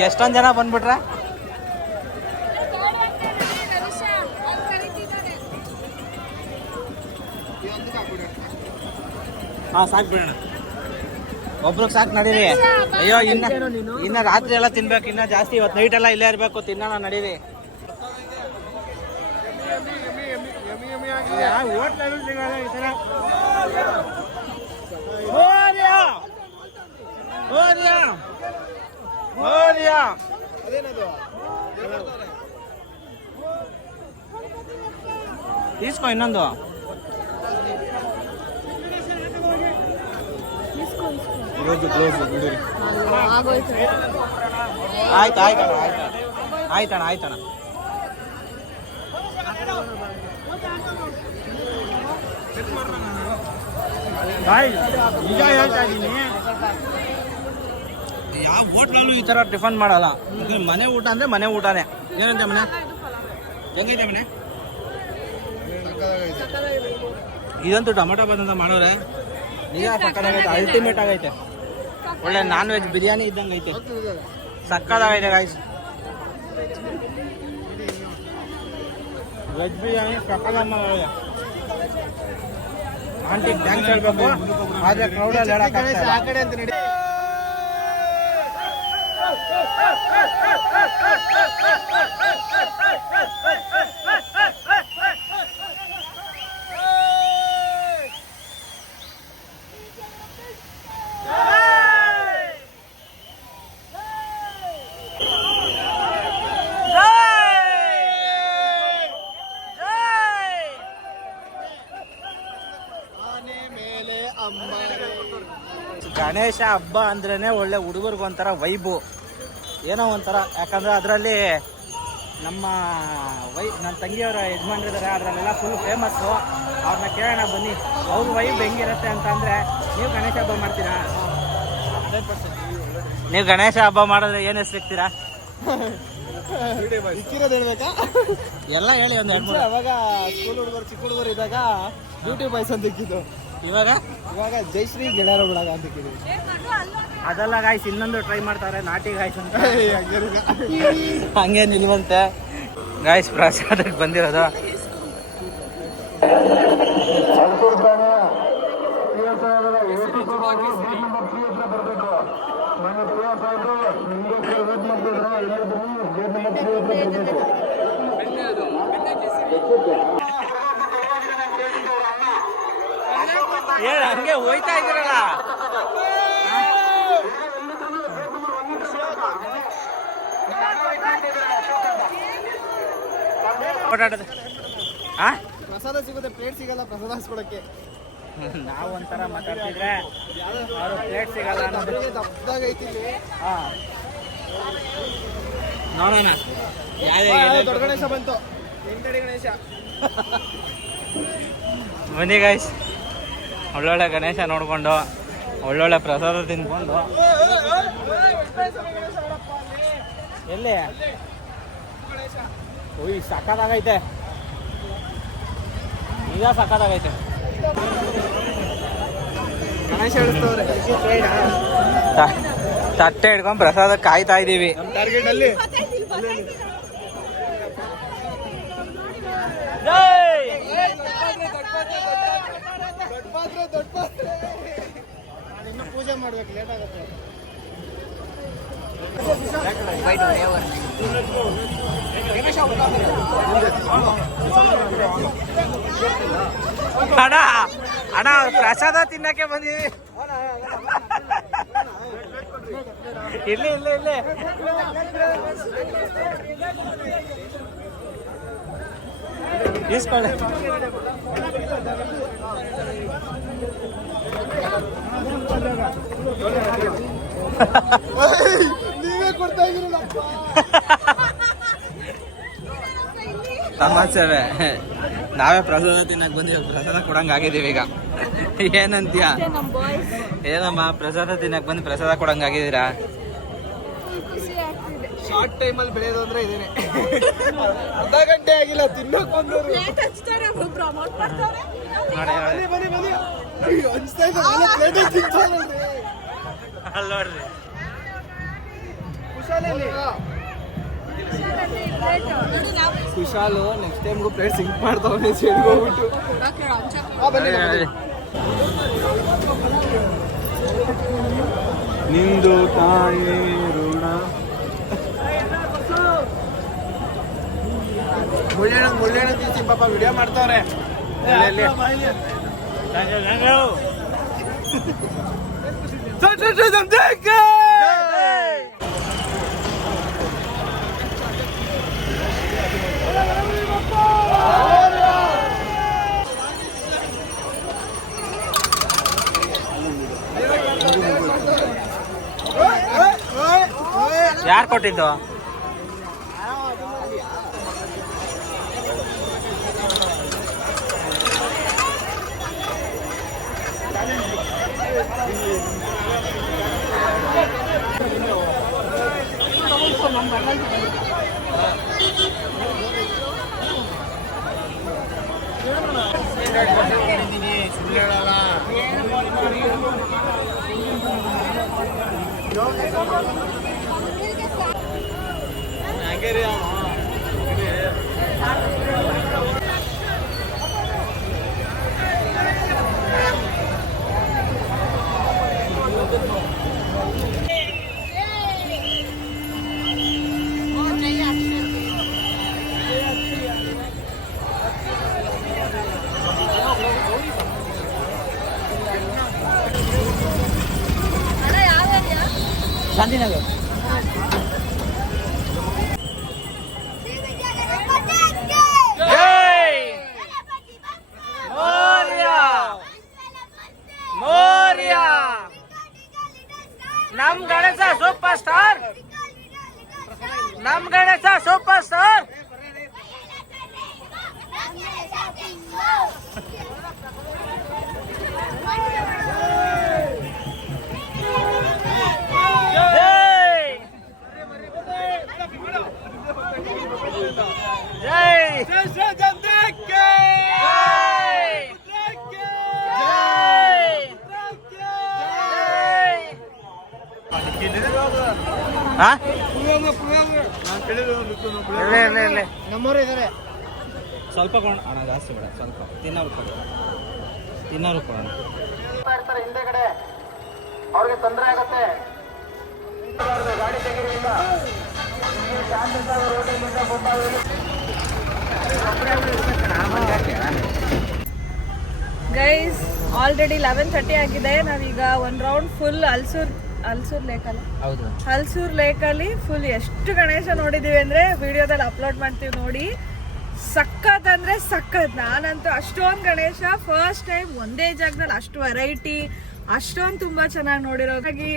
ಎಷ್ಟೊಂದು ಜನ ಬಂದ್ಬಿಟ್ರೆ. ಹಾಂ ಸಾಕು ಬಿಡೋಣ, ಒಬ್ರಿಗೆ ಸಾಕು ನಡೀರಿ. ಅಯ್ಯೋ ಇನ್ನ ರಾತ್ರಿ ಎಲ್ಲ ತಿನ್ಬೇಕು, ಇನ್ನ ಜಾಸ್ತಿ ಇವತ್ತು ನೈಟ್ ಎಲ್ಲ ಇಲ್ಲೇ ಇರಬೇಕು, ತಿನ್ನೋಣ ನಡೀರಿ. తీసుకో ಇನ್ನೊಂದು. ಆಯ್ತು ಆಯ್ತಣ್ಣ ಆಯ್ತಣ್ಣ ಆಯ್ತಣ್ಣ. ನಿಜ ಹೇಳ್ತಾ ಇದ್ದೀನಿ, ಯಾವ ಹೋಟ್ಲಲ್ಲೂ ಈ ಥರ ಟಿಫನ್ ಮಾಡಲ್ಲ. ಮನೆ ಊಟ ಅಂದರೆ ಮನೆ ಊಟನೇ. ಏನಂತೆ ಮನೆ ಹೆಂಗೈತೆ ಮನೆ? ಇದಂತೂ ಟೊಮೊಟೊ ಬಂದಂತ ಮಾಡೋರೆ ನಿಜ ಸಕ್ಕತ್ತಾಗೈತೆ, ಅಲ್ಟಿಮೇಟ್ ಆಗೈತೆ. ಒಳ್ಳೆ ನಾನ್ ವೆಜ್ ಬಿರಿಯಾನಿ ಇದ್ದಂಗೆ ಐತೆ, ಸಕ್ಕತ್ತಾಗೈತೆ ಗಾಯ್ಸ್. ವೆಜ್ ಬಿರಿಯಾನಿ ಸಕ್ಕತ್ತಮ್ಮ. ಆಂಟಿ ಥ್ಯಾಂಕ್ಸ್ ಹೇಳ್ಬೇಕು, ಆದರೆ ಕ್ರೌಡಲ್ಲಿ ಹೇಳಕ್ಕಾಗ್ತಾ ಆ ಕಡೆ ಅಂತ ನಡಿ. ಗಣೇಶ ಹಬ್ಬ ಅಂದ್ರೇನೆ ಒಳ್ಳೆ ಹುಡುಗರಿಗೊಂಥರ ವೈಬು, ಏನೋ ಒಂಥರ. ಯಾಕಂದ್ರೆ ಅದರಲ್ಲಿ ನನ್ನ ತಂಗಿಯವರ ಯಜಮಾನ್ರಿದ್ದಾರೆ, ಅದರಲ್ಲೆಲ್ಲ ಫುಲ್ ಫೇಮಸ್ಸು. ಅವ್ರನ್ನ ಕೇಳೋಣ ಬನ್ನಿ, ಅವ್ರ ವೈಬ್ ಹೆಂಗಿರುತ್ತೆ ಅಂತ. ಅಂದರೆ ನೀವು ಗಣೇಶ ಹಬ್ಬ ಮಾಡ್ತೀರಾ? 100%. ನೀವು ಗಣೇಶ ಹಬ್ಬ ಮಾಡಿದ್ರೆ ಏನು ಸಿಗ್ತೀರಾ? ಇಕ್ಕಿರೋದು ಹೇಳ್ಬೇಕಾ? ಎಲ್ಲ ಹೇಳಿ ಒಂದು 2-3. ಅವಾಗ ಸ್ಕೂಲ್ ಹುಡುಗರು ಚಿಕ್ಕ ಹುಡುಗರು ಇದ್ದಾಗ ಬ್ಯೂಟಿ ಬಾಯ್ಸ್ ಅಂತ ಇಕ್ಕಿದ್ದು. ಇವಾಗ ಜಯಶ್ರೀ ಗೆಳೆಯರ ಬಿಡಾಗ ಅಂತ ಇಕ್ಕಿದ್ದೀವಿ. ಅದೆಲ್ಲ ಗಾಯ್ಸ್ ಇನ್ನೊಂದು ಟ್ರೈ ಮಾಡ್ತಾರೆ, ನಾಟಿ ಗಾಯ್ಸ್ ಅಂತ. ಹಂಗೆ ನಿಲ್ವಂತೆ ಗಾಯ್ಸ್. ಪ್ರಸಾದಕ್ಕೆ ಬಂದಿರೋದು ಏನ್ ಹಂಗೆ ಹೋಯ್ತಾ ಇದ್ದೀರಲ್ಲ? ಪ್ರಸಾದ ಸಿಗುತ್ತೆ, ಪ್ಲೇಟ್ ಸಿಗಲ್ಲ ಪ್ರಸಾದ ಹಾಸ್ಕೊಳಕ್ಕೆ. ನಾವು ಒಂಥರ ಮಾತಾಡ್ತಿದ್ರೆ ಅವರು ಪ್ಲೇಟ್ ಸಿಗಲ್ಲ ಅನ್ನೋದು ದಪ್ಪದಾಗ ಐತಿ. ಹಾಂ ನೋಡೋಣ. ದೊಡ್ಡ ಗಣೇಶ ಬಂತು, ಎಂಟಡಿ ಗಣೇಶ. ಬನ್ನಿ ಗಾಯ್ಸ್, ಒಳ್ಳೊಳ್ಳೆ ಗಣೇಶ ನೋಡಿಕೊಂಡು ಒಳ್ಳೊಳ್ಳೆ ಪ್ರಸಾದ ತಿನ್ಕೊಂಡು. ಎಲ್ಲಿ ಓಯ್ ಸಕ್ಕತ್ತಾಗೈತೆ, ಈಗ ಸಕ್ಕತ್ತಾಗೈತೆ. ಗಣೇಶ ಹೇಳಿಸ್ತವ್ರೆ, ತಟ್ಟೆ ಹಿಡ್ಕೊಂಡು ಪ್ರಸಾದ ಕಾಯ್ತಾ ಇದ್ದೀವಿ. ನಮ್ಮ ಟಾರ್ಗೆಟ್ ಅಲ್ಲಿ ದೊಡ್ಡ ಪಾತ್ರೆ. ಇನ್ನು ಪೂಜೆ ಮಾಡ್ಬೇಕು, ಲೇಟ್ ಆಗುತ್ತೆ. ಅಣ್ಣ ಅಣ್ಣ ಪ್ರಸಾದ ತಿನ್ನಕ್ಕೆ ಬಂದಿವಿ. ಇಲ್ಲಿ ಇಲ್ಲಿ ಇಲ್ಲಿ ಈಸ್ಕೊಳ್ಳಿ. ನೀವೇ ಕೊಡ್ತಾ ಇದ್ದೀರಪ್ಪ. ತಮಾಷೆವೆ, ನಾವೇ ಪ್ರಸಾದ ತಿನ್ನಕ್ ಬಂದಿವಿ, ಪ್ರಸಾದ ಕೊಡಂಗ್ ಆಗಿದೀವಿ ಈಗ. ಏನಂತೀಯ? ಏನಮ್ಮ ಪ್ರಸಾದ ತಿನ್ನಕ್ ಬಂದು ಪ್ರಸಾದ ಕೊಡಂಗ್ ಆಗಿದ್ದೀರಾ? ಶಾರ್ಟ್ ಟೈಮಲ್ಲಿ ಬೆಳೆಯೋದು ಅಂದ್ರೆ ಇದೇನೆ. ಅರ್ಧ ಗಂಟೆ ಆಗಿಲ್ಲ ತಿನ್ನಕ್ ಬಂದವರು. ಬನ್ನಿ ಬನ್ನಿ ಅನ್ಸ್ತಾ ಇದೆ ಅಲ್ಲಿ ನೋಡ್ರಿ, ಕುಶಾಲು ನೆಕ್ಸ್ಟ್ ಟೈಮ್ಗೂ ಪ್ಲೇಟ್ ಸಿಂಕ್ ಮಾಡ್ತಾವೆ ಹೋಗ್ಬಿಟ್ಟು. ನಿಂದು ತಾಯಿ ಋಣ. ಮುಳ್ಳೇಣ ತೀಸಿ ಪಾಪ ವಿಡಿಯೋ ಮಾಡ್ತಾವ್ರೆ. ಯಾರು ಕೊಟ್ಟಿದ್ದು? ಶಾಂತಿನಗರ್. ನಮ್ ಗಣೇಶ ಸೂಪರ್ ಸ್ಟಾರ್, ನಮ್ ಗಣೇಶ ಸೂಪರ್ ಸ್ಟಾರ್. ನಮ್ಮೂರು ಇದಾರೆ. ಸ್ವಲ್ಪ ಕೊಂಡು ಹಣ ಜಾಸ್ತಿ ಬೇಡ, ಸ್ವಲ್ಪ ತಿನ್ನೋರು ಕೊಡೋಣ. ಹಿಂದೆಗಡೆ ಅವ್ರಿಗೆ ತೊಂದರೆ ಆಗುತ್ತೆ. ಗಾಡಿ ತೆಗಿರಿಲ್ಲ. ಗೈಸ್ ಆಲ್ರೆಡಿ 11:30 ಆಗಿದೆ. ನಾವೀಗ ಒಂದ್ ರೌಂಡ್ ಫುಲ್ ಹಲ್ಸೂರ್ ಲೇಕಲ್ಲಿ, ಹೌದು, ಹಲ್ಸೂರ್ ಲೇಕಲ್ಲಿ ಫುಲ್ ಎಷ್ಟು ಗಣೇಶ ನೋಡಿದೀವಿ ಅಂದ್ರೆ ವಿಡಿಯೋದಲ್ಲಿ ಅಪ್ಲೋಡ್ ಮಾಡ್ತೀವಿ ನೋಡಿ. ಸಖತ್ ಅಂದ್ರೆ ಸಖತ್. ನಾನಂತೂ ಅಷ್ಟೊಂದು ಗಣೇಶ ಫಸ್ಟ್ ಟೈಮ್ ಒಂದೇ ಜಾಗದಲ್ಲಿ ಅಷ್ಟು ವೆರೈಟಿ ಅಷ್ಟೊಂದು ತುಂಬಾ ಚೆನ್ನಾಗಿ ನೋಡಿರೋ. ಹಾಗಾಗಿ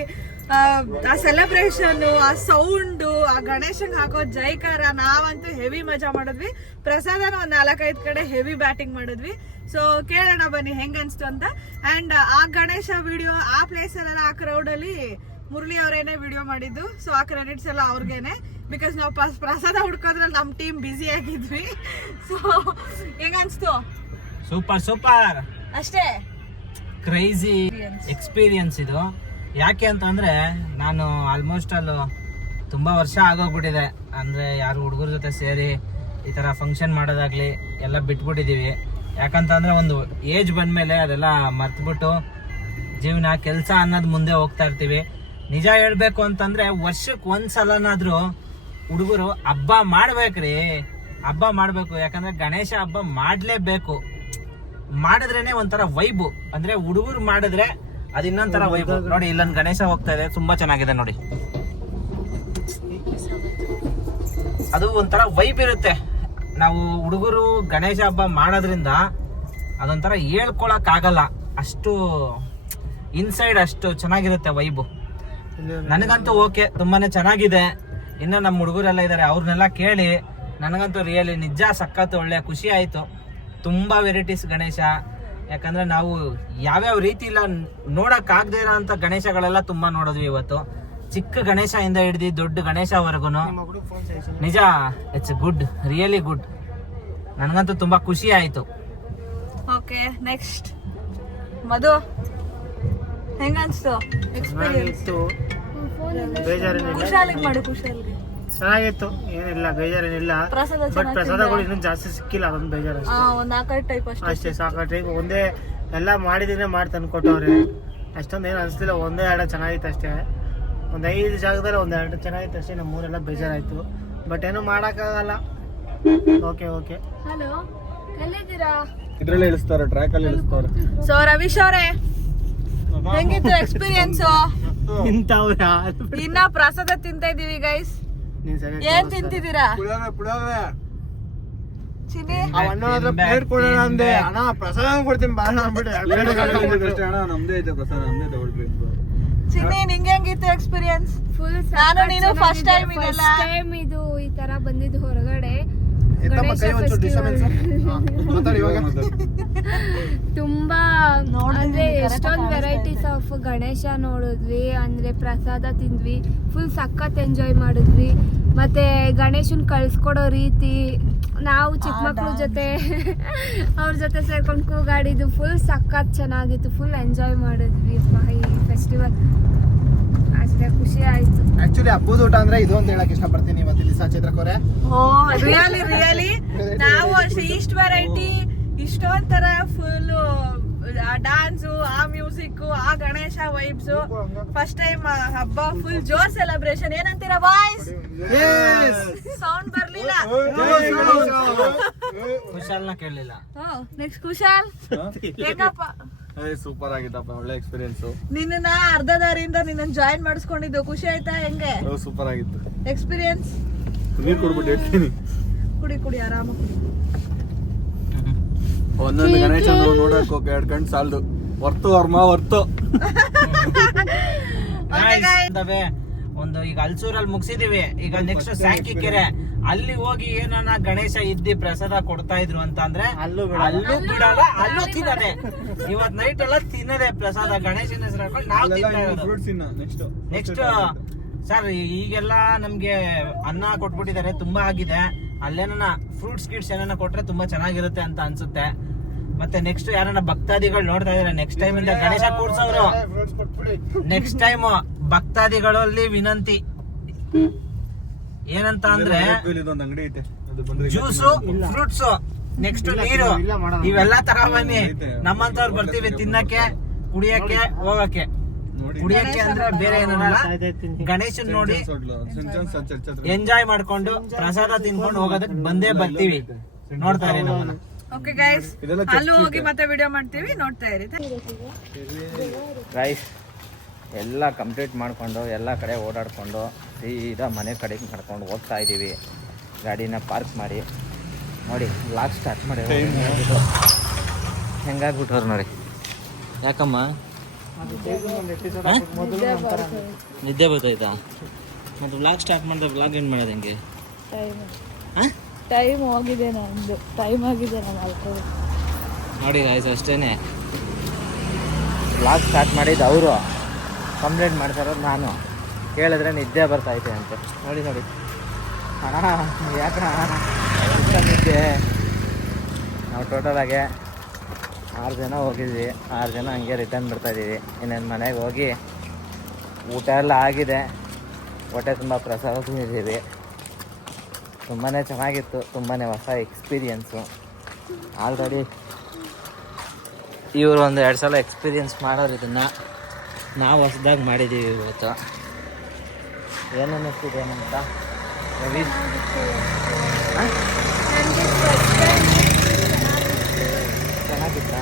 ಆ ಸೆಲೆಬ್ರೇಷನ್, ಆ ಸೌಂಡು, ಆ ಗಣೇಶಂಗೆ ಹಾಕೋ ಜೈಕಾರ, ನಾವಂತೂ ಹೆವಿ ಮಜಾ ಮಾಡಿದ್ವಿ. ಪ್ರಸಾದನ ಒಂದ್ 4-5 ಕಡೆ ಹೆವಿ ಬ್ಯಾಟಿಂಗ್ ಮಾಡಿದ್ವಿ. ಸೊ ಕೇಳೋಣ ಬನ್ನಿ ಹೆಂಗ ಅನ್ಸ್ತು ಅಂತ. ಅಂಡ್ ಆ ಗಣೇಶ ವಿಡಿಯೋ ಆ ಪ್ಲೇಸ್ ಅಲ್ಲೆಲ್ಲ ಆ ಕ್ರೌಡ್ ಅಲ್ಲಿ ಮುರಳಿ ಅವರೇನೆ ವಿಡಿಯೋ ಮಾಡಿದ್ದು. ಸೊ ಆ ಕ್ರೆಡಿಟ್ಸ್ ಎಲ್ಲ ಅವ್ರಿಗೇನೆ, ಬಿಕಾಸ್ ನಾವು ಪ್ರಸಾದ ಹುಡ್ಕೋದ್ರಲ್ಲಿ ನಮ್ಮ ಟೀಮ್ ಬ್ಯುಸಿ ಆಗಿದ್ವಿ. ಸೊ ಹೆಂಗ ಅನ್ಸ್ತು? ಸೂಪರ್ ಸೂಪರ್, ಅಷ್ಟೇ ಕ್ರೇಜಿ ಎಕ್ಸ್ಪೀರಿಯನ್ಸ್ ಇದು. ಯಾಕೆ ಅಂತಂದ್ರೆ ನಾನು ಆಲ್ಮೋಸ್ಟ್ ಅಲ್ಲಿ ತುಂಬಾ ವರ್ಷ ಆಗೋಗ್ಬಿಟ್ಟಿದೆ. ಅಂದ್ರೆ ಯಾರು ಹುಡುಗರ ಜೊತೆ ಸೇರಿ ಈ ತರ ಫಂಕ್ಷನ್ ಮಾಡೋದಾಗ್ಲಿ ಎಲ್ಲ ಬಿಟ್ಬಿಟ್ಟಿದೀವಿ. ಯಾಕಂತಂದ್ರೆ ಒಂದು ಏಜ್ ಬಂದ್ಮೇಲೆ ಅದೆಲ್ಲ ಮರ್ತ್ಬಿಟ್ಟು ಜೀವನ ಕೆಲಸ ಅನ್ನೋದು ಮುಂದೆ ಹೋಗ್ತಾ ಇರ್ತೀವಿ. ನಿಜ ಹೇಳ್ಬೇಕು ಅಂತಂದ್ರೆ ವರ್ಷಕ್ಕೆ ಒಂದ್ಸಲನಾದ್ರೂ ಹುಡುಗರು ಹಬ್ಬ ಮಾಡ್ಬೇಕ್ರಿ, ಹಬ್ಬ ಮಾಡ್ಬೇಕು. ಯಾಕಂದ್ರೆ ಗಣೇಶ ಹಬ್ಬ ಮಾಡ್ಲೇಬೇಕು. ಮಾಡಿದ್ರೇನೆ ಒಂಥರ ವೈಬು. ಅಂದ್ರೆ ಹುಡುಗರು ಮಾಡಿದ್ರೆ ಅದು ಇನ್ನೊಂಥರ ವೈಬು. ನೋಡಿ ಇಲ್ಲೊಂದು ಗಣೇಶ ಹೋಗ್ತಾ ಇದೆ, ತುಂಬಾ ಚೆನ್ನಾಗಿದೆ ನೋಡಿ. ಅದು ಒಂಥರ ವೈಬ್ ಇರುತ್ತೆ. ನಾವು ಹುಡುಗರು ಗಣೇಶ ಹಬ್ಬ ಮಾಡೋದ್ರಿಂದ ಅದೊಂಥರ ಹೇಳ್ಕೊಳಕ್ ಆಗಲ್ಲ, ಅಷ್ಟು ಇನ್ಸೈಡ್ ಅಷ್ಟು ಚೆನ್ನಾಗಿರುತ್ತೆ ವೈಬು. ನನಗಂತೂ ಓಕೆ, ತುಂಬಾನೇ ಚೆನ್ನಾಗಿದೆ. ಇನ್ನು ನಮ್ಮ ಹುಡುಗರೆಲ್ಲ ಇದ್ದಾರೆ, ಅವ್ರನ್ನೆಲ್ಲ ಕೇಳಿ ನನಗಂತೂ ರಿಯಲಿ ನಿಜ ಸಖತ್ ಒಳ್ಳೆ ಖುಷಿ ಆಯಿತು. ತುಂಬ ವೆರೈಟೀಸ್ ಗಣೇಶ, ಯಾಕಂದರೆ ನಾವು ಯಾವ್ಯಾವ ರೀತಿ ಇಲ್ಲ ನೋಡೋಕ್ಕಾಗದೇ ಇರೋ ಅಂಥ ಗಣೇಶಗಳೆಲ್ಲ ತುಂಬ ನೋಡಿದ್ವಿ ಇವತ್ತು. ಚಿಕ್ಕ ಗಣೇಶದಿಂದ ಹಿಡ್ದು ದೊಡ್ಡ ಗಣೇಶವರೆಗೂ ನಿಜ ಇಟ್ಸ್ ಗುಡ್, ರಿಯಲಿ ಗುಡ್. ನನಗಂತೂ ತುಂಬ ಖುಷಿ ಆಯಿತು. ಓಕೆ, ನೆಕ್ಸ್ಟ್ ಮಧು, ಹೆಂಗನ್ಸ್ತು ಎಕ್ಸ್ಪೀರಿಯನ್ಸ್? ಖುಷಾಲಿಗೆ ಮಾಡು, ಖುಷಾಲಿಗೆ. ಚೆನ್ನಾಗಿತ್ತು, ಏನಿಲ್ಲ ಬೇಜಾರೇನಿಲ್ಲ. ಬಟ್ ಪ್ರಸಾದಗಳು ಇನ್ನೂ ಜಾಸ್ತಿ ಸಿಕ್ಕಿಲ್ಲ, ಅದೊಂದು ಬೇಜಾರು ಒಂದ್ 4 ಟೈಪ್ ಅಷ್ಟೇ. ಸಾಕು ಟೈಪ್ ಒಂದೇ ಎಲ್ಲ ಮಾಡಿದ್ರೆ ಮಾಡಿ ತಂದು ಕೊಟ್ಟವ್ರೆ. ಅಷ್ಟೊಂದು ಏನು ಅನಿಸ್ತಿಲ್ಲ, ಒಂದೇ 2 ಚೆನ್ನಾಗಿತ್ತು ಅಷ್ಟೇ. ಒಂದು 5 ಜಾಗದಲ್ಲಿ 1-2 ಚೆನ್ನಾಗಿತ್ತು ಅಷ್ಟೇ. ನಮ್ಮ ಊರೆಲ್ಲ ಬೇಜಾರಾಯ್ತು, ಬಟ್ ಏನು ಮಾಡೋಕ್ಕಾಗಲ್ಲ. Okay okay. ಹಲೋ, ಎಲ್ಲಿದ್ದೀರಾ? ಇದ್ರಲ್ಲಿ ಇಳಿಸ್ತಾರೆ, ಟ್ರ್ಯಾಕ್ ಅಲ್ಲಿ ಇಳಿಸ್ತಾರೆ. ಸೊ ರವೀಶ್ ಅವರೇ, ಹೆಂಗಿತ್ತು ಎಕ್ಸ್ಪೀರಿಯನ್ಸ್? ಇಂಥವ್ರ ಇನ್ನ ಪ್ರಸಾದ ತಿಂತಾ ಇದೀವಿ ಗೈಸ್. ಏನ್ ತಿಂತಿದ್ದೀರಾ? ಚಿನ್ನಿ ಪ್ಲೇಟ್ ಕೊಡೋಣ ಅಂದೆ, ಅಣ್ಣ ಪ್ರಸಾದ ಕೊಡ್ತೀನಿ ಬಾ ಅಂದ್ಬಿಟ್ಟು ಅಣ್ಣ ನಮ್ದೇ ಐತೆ ಪ್ರಸಾದ, ನಮ್ದೇ ತಗೊಳ್ರಿ. ಚಿನ್ನಿ, ನಿಂಗೆ ಹೆಂಗಿತ್ತು ಎಕ್ಸ್ಪೀರಿಯನ್ಸ್? ಫುಲ್ ನಾನು ನೀನು ಫಸ್ಟ್ ಟೈಮ್ ಇದೆಲ್ಲ. ಟೈಮ್ ಇದು ಈ ತರ ಬಂದಿದ್ದು ಹೊರಗಡೆ. ತುಂಬಾ ಅಂದ್ರೆ ಎಷ್ಟೊಂದು ವೆರೈಟೀಸ್ ಆಫ್ ಗಣೇಶ ನೋಡಿದ್ವಿ, ಅಂದ್ರೆ ಪ್ರಸಾದ ತಿಂದ್ವಿ, ಫುಲ್ ಸಖತ್ ಎಂಜಾಯ್ ಮಾಡಿದ್ವಿ. ಮತ್ತೆ ಗಣೇಶನ್ ಕಳ್ಸ್ಕೊಡೋ ರೀತಿ, ನಾವು ಚಿಕ್ಕ ಮಕ್ಳ ಜೊತೆ ಅವ್ರ ಜೊತೆ ಸೇರ್ಕೊಂಡು ಕೂಗಾಡಿದ್ದು ಫುಲ್ ಸಖತ್ ಚೆನ್ನಾಗಿತ್ತು. ಫುಲ್ ಎಂಜಾಯ್ ಮಾಡಿದ್ವಿ ಈ ಫೆಸ್ಟಿವಲ್. ಅಷ್ಟೇ ಖುಷಿ ಆಯ್ತು. ಆಕ್ಚುಲಿ ಹಬ್ಬದ ಊಟ ಅಂದ್ರೆ ಇದು ಅಂತ ಹೇಳಕ್ ಇಷ್ಟಪಡ್ತೀನಿ ಇವತ್ತು ದಿವಸ ಚೈತ್ರಕೋರೆ. ರಿಯಲಿ ನಾವು ಅಷ್ಟೇ ಇಷ್ಟ ವೆರೈಟಿ, ಇಷ್ಟೊಂಥರ ಫುಲ್ ಡಾನ್ಸು, ಆ ಮ್ಯೂಸಿಕ್, ಆ ಗಣೇಶ ವೈಬ್ಸ್. ಫಸ್ಟ್ ಟೈಮ್ ಹಬ್ಬ ಫುಲ್ ಜೋರ್ ಸೆಲೆಬ್ರೇಷನ್. ಏನಂತೀರಾ ಬಾಯ್ಸ್? ಸೌಂಡ್ ಬರ್ಲಿಲ್ಲ. ಕುಶಾಲ್ನ ಕೇಳಲಿಲ್ಲ. ನೆಕ್ಸ್ಟ್ ಕುಶಾಲ್, ಹೇಗಪ್ಪ? ಸೂಪರ್ ಆಗಿತ್ತಪ್ಪ, ಒಳ್ಳೆ ಎಕ್ಸ್ಪೀರಿಯನ್ಸ್. ನಿನ್ನ ಅರ್ಧ ದಾರಿಯಿಂದ ನಿನ್ನ ಜಾಯಿನ್ ಮಾಡಿಸ್ಕೊಂಡಿದ್ದು ಖುಷಿ ಆಯ್ತಾ? ಹೆಂಗೆ ಸೂಪರ್ ಆಗಿತ್ತು ಎಕ್ಸ್ಪೀರಿಯನ್ಸ್? ನೀರ್ ಕೊಡ್ಬಿಟ್ಟು ಹೇಳ್ತೀನಿ. ಕುಡಿ ಆರಾಮ ಕುಡಿ. ಒಂದೊಂದು ಗಣೇಶ ನೋಡಕ್ ಹೋಗಿ 2 ಗಂಟೆ ಸಾಲದು. ವರ್ತು ವರ್ತು ಒಂದು ಈಗ ಅಲ್ಸೂರಲ್ಲಿ ಮುಗಿಸಿದೀವಿ. ಈಗ ನೆಕ್ಸ್ಟ್ ಸ್ಯಾಂಕಿ ಕೆರೆ, ಅಲ್ಲಿ ಹೋಗಿ ಏನನ್ನ ಗಣೇಶ ಇದ್ದಿ ಪ್ರಸಾದ ಕೊಡ್ತಾ ಇದ್ರು ಅಂತ ಅಂದ್ರೆ ಅಲ್ಲೂ ಬಿಡಲ್ಲ, ಅಲ್ಲೂ ತಿನ್ನದೆ. ಇವತ್ ನೈಟ್ ಎಲ್ಲ ತಿನ್ನದೆ ಪ್ರಸಾದ, ಗಣೇಶನ ಹೆಸರು ಹಾಕೊಂಡು ನಾವು ತಿಂತಾ ಇರೋದು. ನೆಕ್ಸ್ಟ್ ಸರ್, ಈಗೆಲ್ಲ ನಮ್ಗೆ ಅನ್ನ ಕೊಟ್ಬಿಟ್ಟಿದ್ದಾರೆ, ತುಂಬಾ ಆಗಿದೆ. ಅಲ್ಲೇನ ಫ್ರೂಟ್ಸ್ ಗಿಟ್ಸ್ ಏನಾನ ಕೊಟ್ರೆ ತುಂಬಾ ಚೆನ್ನಾಗಿರುತ್ತೆ ಅಂತ ಅನ್ಸುತ್ತೆ. ಮತ್ತೆ ನೆಕ್ಸ್ಟ್ ಯಾರನ್ನ ಭಕ್ತಾದಿಗಳು ನೋಡ್ತಾ ಇದಾರೆ, ನೆಕ್ಸ್ಟ್ ಟೈಮ್ ಇಂದ ಗಣೇಶ ಕೂರ್ಸೋರು, ನೆಕ್ಸ್ಟ್ ಟೈಮ್ ಭಕ್ತಾದಿಗಳಲ್ಲಿ ವಿನಂತಿ ಏನಂತ ಅಂದ್ರೆ ಜ್ಯೂಸು, ಫ್ರೂಟ್ಸ್, ನೆಕ್ಸ್ಟ್ ನೀರು, ಇವೆಲ್ಲ ತರ ಬನ್ನಿ. ನಮ್ಮಂತವ್ರು ಬರ್ತೀವಿ ತಿನ್ನಕ್ಕೆ, ಕುಡಿಯಕ್ಕೆ, ಹೋಗಕ್ಕೆ. ಕುಡಿಯಕ್ಕೆ ಅಂದ್ರೆ ಬೇರೆ ಏನಲ್ಲ, ಗಣೇಶನ್ ನೋಡಿ ಎಂಜಾಯ್ ಮಾಡ್ಕೊಂಡು ಪ್ರಸಾದ ತಿನ್ಕೊಂಡು ಹೋಗೋದಕ್ಕೆ ಬಂದೇ ಬರ್ತೀವಿ. ನೋಡ್ತಾ ಇರಿ ನಮ್ಮನ್ನ. ಓಕೆ ಗೈಸ್, ಅಲ್ಲೂ ಹೋಗಿ ಮತ್ತೆ ವಿಡಿಯೋ ಮಾಡ್ತೀವಿ, ನೋಡ್ತಾ ಇರಿ ಗೈಸ್. ಎಲ್ಲ ಕಂಪ್ಲೀಟ್ ಮಾಡ್ಕೊಂಡು ಎಲ್ಲ ಕಡೆ ಓಡಾಡ್ಕೊಂಡು ಸೀದಾ ಮನೆ ಕಡೆಗೆ ನಡ್ಕೊಂಡು ಹೋಗ್ತಾ ಇದ್ದೀವಿ. ಗಾಡಿನ ಪಾರ್ಕ್ ಮಾಡಿ ನೋಡಿ ವ್ಲಾಗ್ ಸ್ಟಾರ್ಟ್ ಮಾಡಿ. ಹೆಂಗಾಗ್ಬಿಟ್ಟವ್ರು ನೋಡಿ. ಯಾಕಮ್ಮ ನಿದ್ದೆ ಬರ್ತಾಯ್ತಾ? ಮತ್ತು ವ್ಲಾಗ್ ಸ್ಟಾರ್ಟ್ ಮಾಡಿದ್ರೆ ವ್ಲಾಗ್ ಏನು ಮಾಡೋದು? ಹೆಂಗೆ ಟೈಮ್ ಹೋಗಿದೆ, ನಂದು ಟೈಮ್ ಆಗಿದೆ. ನೋಡಿ ಗಾಯ್ಸ್, ಅಷ್ಟೇನೆ. ವ್ಲಾಗ್ ಸ್ಟಾರ್ಟ್ ಮಾಡಿದ್ದು ಅವರು, ಕಂಪ್ಲೇಂಟ್ ಮಾಡ್ತಾರೋದು ನಾನು. ಕೇಳಿದ್ರೆ ನಿದ್ದೆ ಬರ್ತೈತೆ ಅಂತೆ. ನೋಡಿ ಅಣ್ಣ ಯಾಕಣ್ಣ ನಿದ್ದೆ? ನಾವು ಟೋಟಲಾಗೆ 6 ಜನ ಹೋಗಿದ್ವಿ, 6 ಜನ ಹಂಗೆ ರಿಟರ್ನ್ ಬರ್ತಾಯಿದ್ದೀವಿ. ಇನ್ನೇನು ಮನೆಗೆ ಹೋಗಿ ಊಟ ಎಲ್ಲ ಆಗಿದೆ, ಹೊಟ್ಟೆ ತುಂಬ ಪ್ರಸಾದ ತಿಂದಿದ್ದೀವಿ. ತುಂಬಾ ಚೆನ್ನಾಗಿತ್ತು, ತುಂಬಾ ಹೊಸ ಎಕ್ಸ್ಪೀರಿಯನ್ಸು. ಆಲ್ರೆಡಿ ಇವರು 1-2 ಸಲ ಎಕ್ಸ್ಪೀರಿಯನ್ಸ್ ಮಾಡೋರು ಇದನ್ನು, ನಾವು ಹೊಸದಾಗಿ ಮಾಡಿದ್ದೀವಿ ಇವತ್ತು. ಏನು ಅನ್ನಿಸ್ತಿದೆ ಏನಂತ ಚೆನ್ನಾಗಿತ್ತಾ?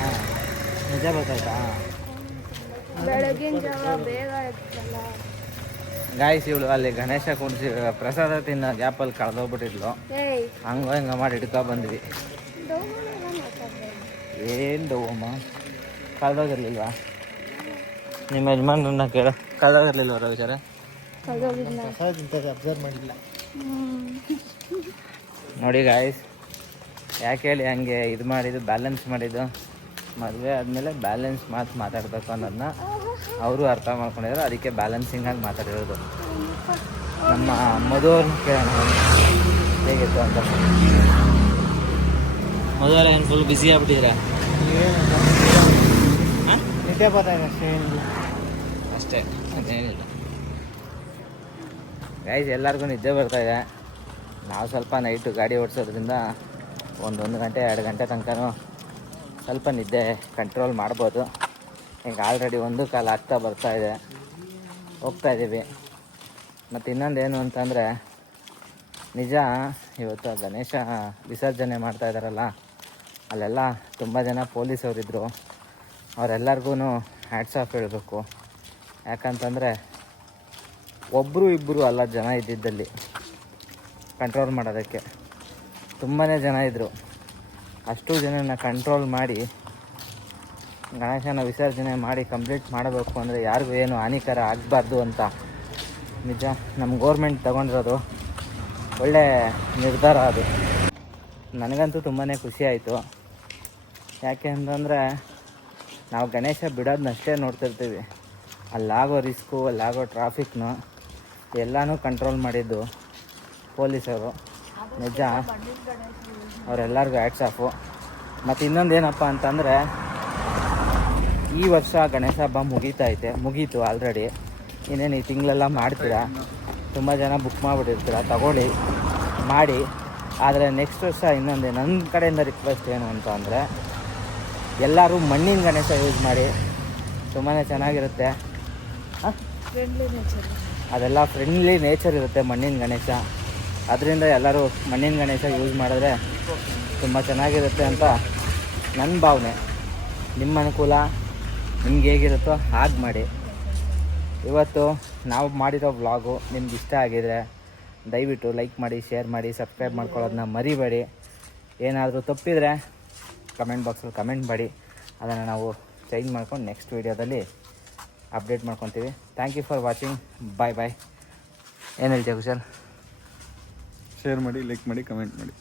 ನಿಜ ಗೊತ್ತಾಯ್ತಾ? ಬೆಳಗಿನ ಜಾವ ಬೇಗ ಇರ್ತಲ್ಲ ಗಾಯ್ಸ್. ಇವಳು ಅಲ್ಲಿ ಗಣೇಶ ಕುಣಿಸಿ ಪ್ರಸಾದ ತಿನ್ನೋ ಗ್ಯಾಪಲ್ಲಿ ಕಳೆದೋಗ್ಬಿಟ್ಟಿದ್ಲು. ಹಂಗ ಮಾಡಿ ಹಿಡ್ಕೊ ಬಂದ್ವಿ. ಏನು ದವ್ವಮ್ಮ, ಕಳೆದೋಗಿರ್ಲಿಲ್ವಾ? ನಿಮ್ಮ ಯಜಮಾನ್ರನ್ನ ಕೇಳ. ಕಳೆದಿರ್ಲಿಲ್ವ ವಿಚಾರ? ಕಳ್ದೋಗಿದ್ನ. ಅಬ್ಸರ್ವ್ ಮಾಡಿಲ್ಲ. ನೋಡಿ ಗಾಯ್ಸ್, ಯಾಕೆ ಹೇಳಿ ಹಂಗೆ ಇದು ಮಾಡಿದ್ದು, ಬ್ಯಾಲೆನ್ಸ್ ಮಾಡಿದ್ದು. ಮದುವೆ ಆದಮೇಲೆ ಬ್ಯಾಲೆನ್ಸ್ ಮಾತಾಡಬೇಕು ಅನ್ನೋದನ್ನ ಅವರು ಅರ್ಥ ಮಾಡ್ಕೊಂಡಿದ್ರು. ಅದಕ್ಕೆ ಬ್ಯಾಲೆನ್ಸಿಂಗಾಗಿ ಮಾತಾಡಿರೋದು. ನಮ್ಮ ಮದುವ್ರನ್ನ ಕೇಳೋಣ ಹೇಗಿತ್ತು ಅಂತ. ಮದುವೆಲ್ಲ ಏನು ಫುಲ್ ಬ್ಯುಸಿ ಆಗ್ಬಿಟ್ಟಿದ್ರೆ? ನಿದ್ದೆ ಬರ್ತಾ ಇದೆ ಅಷ್ಟೇ, ಏನಿಲ್ಲ. ಅಷ್ಟೇ, ಅದೇನಿಲ್ಲ ಗೈಸ್. ಎಲ್ಲರಿಗೂ ನಿದ್ದೆ ಬರ್ತಾಯಿದೆ. ನಾವು ಸ್ವಲ್ಪ ನೈಟು ಗಾಡಿ ಓಡಿಸೋದ್ರಿಂದ 1 ಗಂಟೆ 2 ಗಂಟೆ ತನಕ ಸ್ವಲ್ಪ ನಿದ್ದೆ ಕಂಟ್ರೋಲ್ ಮಾಡ್ಬೋದು. ಈಗ ಆಲ್ರೆಡಿ 1:15 ಆಗ್ತಾ ಬರ್ತಾಯಿದೆ, ಹೋಗ್ತಾಯಿದ್ದೀವಿ. ಮತ್ತು ಇನ್ನೊಂದೇನು ಅಂತಂದರೆ, ನಿಜ ಇವತ್ತು ಗಣೇಶ ವಿಸರ್ಜನೆ ಮಾಡ್ತಾಯಿದ್ದಾರಲ್ಲ, ಅಲ್ಲೆಲ್ಲ ತುಂಬ ಜನ ಪೊಲೀಸವರಿದ್ದರು. ಅವರೆಲ್ಲರಿಗೂ ಹ್ಯಾಟ್ಸ್ ಆಫ್ ಹೇಳಬೇಕು. ಯಾಕಂತಂದರೆ ಒಬ್ಬರು ಇಬ್ಬರು ಅಲ್ಲ ಜನ ಇದ್ದಿದ್ದಲ್ಲಿ ಕಂಟ್ರೋಲ್ ಮಾಡೋದಕ್ಕೆ. ತುಂಬಾ ಜನ ಇದ್ದರು. ಅಷ್ಟು ಜನನ ಕಂಟ್ರೋಲ್ ಮಾಡಿ ಗಣೇಶನ ವಿಸರ್ಜನೆ ಮಾಡಿ ಕಂಪ್ಲೀಟ್ ಮಾಡಬೇಕು ಅಂದರೆ ಯಾರಿಗೂ ಏನು ಹಾನಿಕರ ಆಗಬಾರ್ದು ಅಂತ ನಿಜ ನಮ್ಮ ಗೌರ್ಮೆಂಟ್ ತಗೊಂಡಿರೋದು ಒಳ್ಳೆ ನಿರ್ಧಾರ ಅದು. ನನಗಂತೂ ತುಂಬಾ ಖುಷಿ ಆಯಿತು. ಯಾಕೆ ಅಂತಂದರೆ ನಾವು ಗಣೇಶ ಬಿಡೋದನ್ನಷ್ಟೇ ನೋಡ್ತಿರ್ತೀವಿ, ಅಲ್ಲಾಗೋ ರಿಸ್ಕು, ಅಲ್ಲಾಗೋ ಟ್ರಾಫಿಕ್ನು ಎಲ್ಲನೂ ಕಂಟ್ರೋಲ್ ಮಾಡಿದ್ದು ಪೊಲೀಸರು. ನಿಜ ಅವರೆಲ್ಲರಿಗೂ ಹ್ಯಾಟ್ಸ್ ಆಫು. ಮತ್ತು ಇನ್ನೊಂದೇನಪ್ಪ ಅಂತಂದರೆ, ಈ ವರ್ಷ ಗಣೇಶ ಹಬ್ಬ ಮುಗೀತು ಆಲ್ರೆಡಿ. ಇನ್ನೇನು ಈ ತಿಂಗಳೆಲ್ಲ ಮಾಡ್ತೀರಾ, ತುಂಬ ಜನ ಬುಕ್ ಮಾಡಿಬಿಟ್ಟಿರ್ತೀರ, ತಗೊಳ್ಳಿ ಮಾಡಿ. ಆದರೆ ನೆಕ್ಸ್ಟ್ ವರ್ಷ ಇನ್ನೊಂದೇ ನನ್ನ ಕಡೆಯಿಂದ ರಿಕ್ವೆಸ್ಟ್ ಏನು ಅಂತ ಅಂದರೆ, ಎಲ್ಲರೂ ಮಣ್ಣಿನ ಗಣೇಶ ಯೂಸ್ ಮಾಡಿ, ತುಂಬಾ ಚೆನ್ನಾಗಿರುತ್ತೆ. ಅದೆಲ್ಲ ಫ್ರೆಂಡ್ಲಿ ನೇಚರ್ ಇರುತ್ತೆ ಮಣ್ಣಿನ ಗಣೇಶ. ಅದರಿಂದ ಎಲ್ಲರೂ ಮಣ್ಣಿನ ಗಣೇಶ ಯೂಸ್ ಮಾಡಿದ್ರೆ ತುಂಬ ಚೆನ್ನಾಗಿರುತ್ತೆ ಅಂತ ನನ್ನ ಭಾವನೆ. ನಿಮ್ಮ ಅನುಕೂಲ, ನಿಮ್ಗೆ ಹೇಗಿರುತ್ತೋ ಹಾಗೆ ಮಾಡಿ. ಇವತ್ತು ನಾವು ಮಾಡಿರೋ ವ್ಲಾಗು ನಿಮ್ಗೆ ಇಷ್ಟ ಆಗಿದರೆ ದಯವಿಟ್ಟು ಲೈಕ್ ಮಾಡಿ, ಶೇರ್ ಮಾಡಿ, ಸಬ್ಸ್ಕ್ರೈಬ್ ಮಾಡ್ಕೊಳ್ಳೋದನ್ನ ಮರಿಬೇಡಿ. ಏನಾದರೂ ತಪ್ಪಿದರೆ ಕಮೆಂಟ್ ಬಾಕ್ಸಲ್ಲಿ ಕಮೆಂಟ್ ಮಾಡಿ, ಅದನ್ನು ನಾವು ಚೇಂಜ್ ಮಾಡ್ಕೊಂಡು ನೆಕ್ಸ್ಟ್ ವೀಡಿಯೋದಲ್ಲಿ ಅಪ್ಡೇಟ್ ಮಾಡ್ಕೊತೀವಿ. Thank you for watching. Bye bye. ಏನು ಹೇಳ್ತೀಯ ಕುಶಲ್? ಶೇರ್ ಮಾಡಿ, ಲೈಕ್ ಮಾಡಿ, ಕಮೆಂಟ್ ಮಾಡಿ.